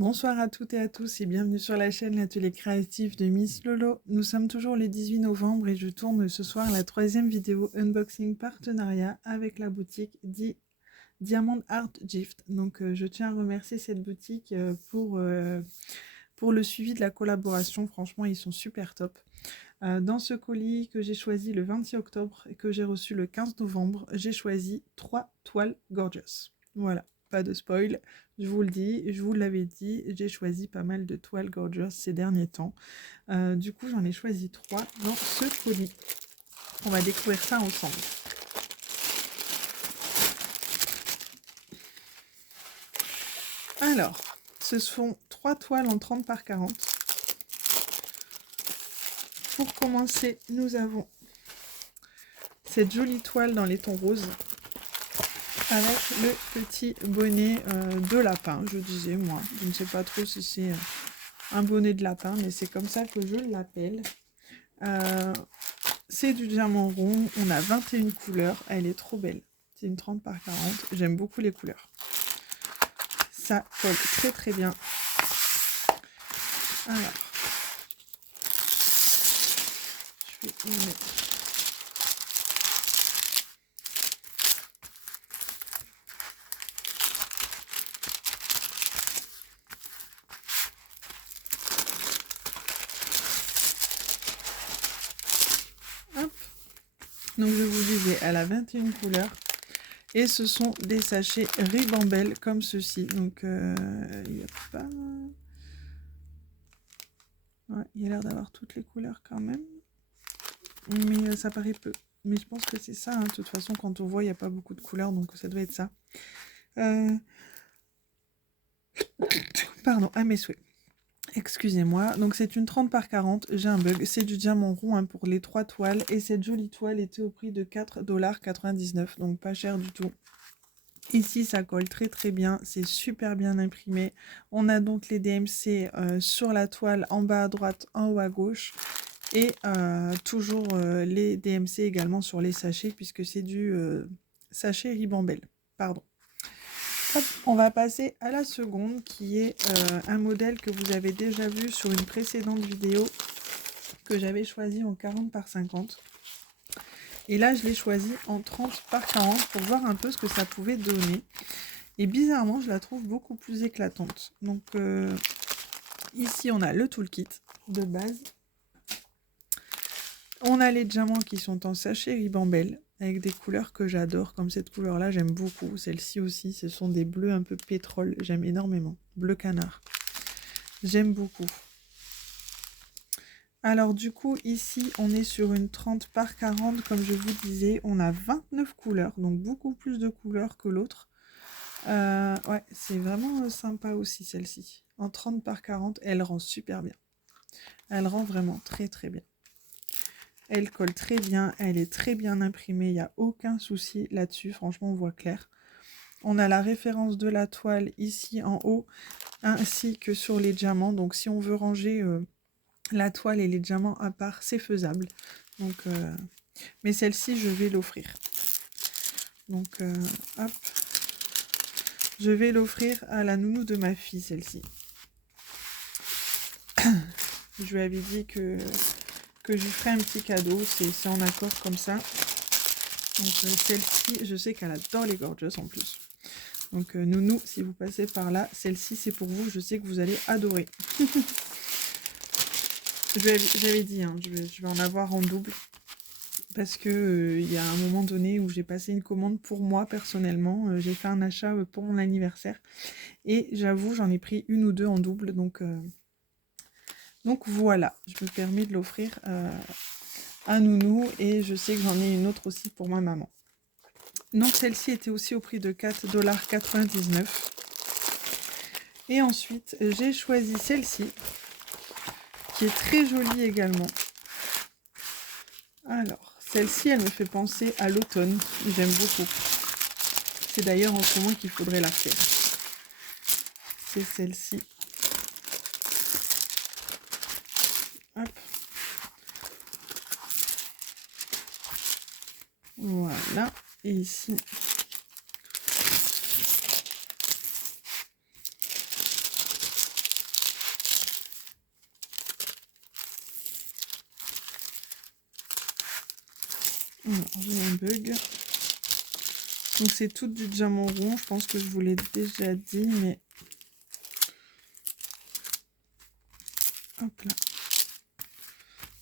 Bonsoir à toutes et à tous et bienvenue sur la chaîne L'Atelier Créatif de Miss Lolo. Nous sommes toujours le 18 novembre et je tourne ce soir la troisième vidéo unboxing partenariat avec la boutique Diamond Art Gift. Donc je tiens à remercier cette boutique pour le suivi de la collaboration. Franchement, ils sont super top. Dans ce colis que j'ai choisi le 26 octobre et que j'ai reçu le 15 novembre, j'ai choisi 3 toiles gorgeous. Voilà. Pas de spoil, je vous le dis, je vous l'avais dit, j'ai choisi pas mal de toiles gorgeous ces derniers temps. Du coup, j'en ai choisi 3 dans ce colis. On va découvrir ça ensemble. Alors, ce sont 3 toiles en 30 par 40. Pour commencer, nous avons cette jolie toile dans les tons roses, avec le petit bonnet de lapin, je disais moi. Je ne sais pas trop si c'est un bonnet de lapin, mais c'est comme ça que je l'appelle. C'est du diamant rond, on a 21 couleurs, elle est trop belle. C'est une 30 par 40, j'aime beaucoup les couleurs. Ça colle très très bien. Alors, je vais y mettre. Hop. Donc je vous disais, elle a 21 couleurs. Et ce sont des sachets Ribambelle comme ceci. Donc il n'y a pas... Ouais, il y a l'air d'avoir toutes les couleurs quand même. Mais ça paraît peu. Mais je pense que c'est ça. Hein. De toute façon, quand on voit, il n'y a pas beaucoup de couleurs. Donc ça doit être ça. Pardon, à mes souhaits. Excusez-moi. Donc c'est une 30 par 40. J'ai un bug. C'est du diamant rond hein, pour les 3 toiles. Et cette jolie toile était au prix de 4,99 $. Donc pas cher du tout. Ici, ça colle très très bien, c'est super bien imprimé. On a donc les DMC sur la toile, en bas à droite, en haut à gauche. Et toujours les DMC également sur les sachets, puisque c'est du sachet Ribambelle. Pardon. Hop, on va passer à la seconde, qui est un modèle que vous avez déjà vu sur une précédente vidéo, que j'avais choisi en 40 par 50. Et là, je l'ai choisi en 30 par 40 pour voir un peu ce que ça pouvait donner. Et bizarrement, je la trouve beaucoup plus éclatante. Donc, ici, on a le toolkit de base. On a les diamants qui sont en sachet Ribambelle, avec des couleurs que j'adore. Comme cette couleur-là, j'aime beaucoup. Celle-ci aussi, ce sont des bleus un peu pétrole. J'aime énormément. Bleu canard. J'aime beaucoup. Alors du coup, ici, on est sur une 30 par 40, comme je vous disais. On a 29 couleurs, donc beaucoup plus de couleurs que l'autre. Ouais, c'est vraiment sympa aussi, celle-ci. En 30 par 40, elle rend super bien. Elle rend vraiment très très bien. Elle colle très bien, elle est très bien imprimée, il n'y a aucun souci là-dessus. Franchement, on voit clair. On a la référence de la toile ici en haut, ainsi que sur les diamants. Donc si on veut ranger... la toile et les diamants à part, c'est faisable. Donc, mais celle-ci, je vais l'offrir. Donc, hop. Je vais l'offrir à la nounou de ma fille, celle-ci. Je lui avais dit que je lui ferais un petit cadeau. C'est en accord comme ça. Donc, celle-ci, je sais qu'elle adore les gorgeous en plus. Donc, nounou, si vous passez par là, celle-ci, c'est pour vous. Je sais que vous allez adorer. J'avais dit, hein, je vais en avoir en double. Parce que il y a un moment donné où j'ai passé une commande pour moi personnellement. J'ai fait un achat pour mon anniversaire. Et j'avoue, j'en ai pris une ou deux en double. Donc voilà, je me permets de l'offrir à Nounou. Et je sais que j'en ai une autre aussi pour ma maman. Donc celle-ci était aussi au prix de 4,99 $. Et ensuite, j'ai choisi celle-ci, qui est très jolie également. Alors, celle-ci, elle me fait penser à l'automne. J'aime beaucoup. C'est d'ailleurs en ce moment qu'il faudrait la faire. C'est celle-ci. Hop. Voilà. Et ici, Alors, j'ai un bug. Donc c'est tout du diamant rond. Je pense que je vous l'ai déjà dit, mais... Hop là.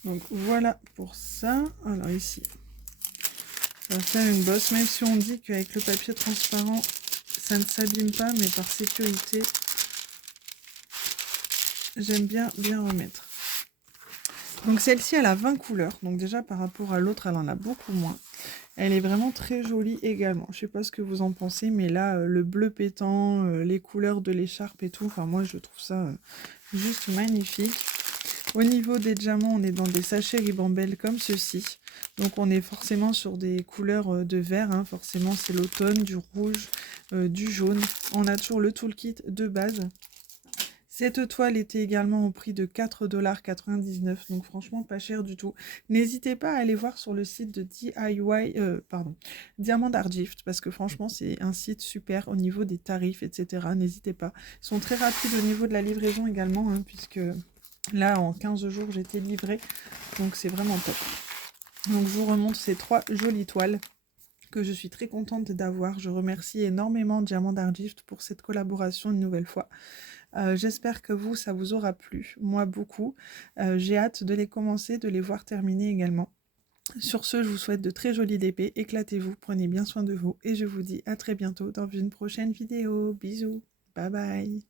Donc voilà pour ça. Alors ici, on va faire une bosse. Même si on dit qu'avec le papier transparent, ça ne s'abîme pas, mais par sécurité, j'aime bien remettre. Donc celle-ci, elle a 20 couleurs. Donc déjà, par rapport à l'autre, elle en a beaucoup moins. Elle est vraiment très jolie également. Je sais pas ce que vous en pensez, mais là, le bleu pétant, les couleurs de l'écharpe et tout, enfin moi, je trouve ça juste magnifique. Au niveau des diamants, on est dans des sachets ribambelles comme ceci. Donc on est forcément sur des couleurs de vert, hein. Forcément c'est l'automne, du rouge, du jaune. On a toujours le toolkit de base. Cette toile était également au prix de 4,99 $, donc franchement pas cher du tout. N'hésitez pas à aller voir sur le site de DIY, Diamant d'Art Gift, parce que franchement c'est un site super au niveau des tarifs, etc. N'hésitez pas. Ils sont très rapides au niveau de la livraison également, hein, puisque là en 15 jours j'étais livrée, donc c'est vraiment top. Donc je vous remontre ces 3 jolies toiles que je suis très contente d'avoir. Je remercie énormément Diamant d'Art Gift pour cette collaboration une nouvelle fois. J'espère que vous, ça vous aura plu. Moi, beaucoup. J'ai hâte de les commencer, de les voir terminer également. Sur ce, je vous souhaite de très jolies DP. Éclatez-vous, prenez bien soin de vous. Et je vous dis à très bientôt dans une prochaine vidéo. Bisous. Bye bye.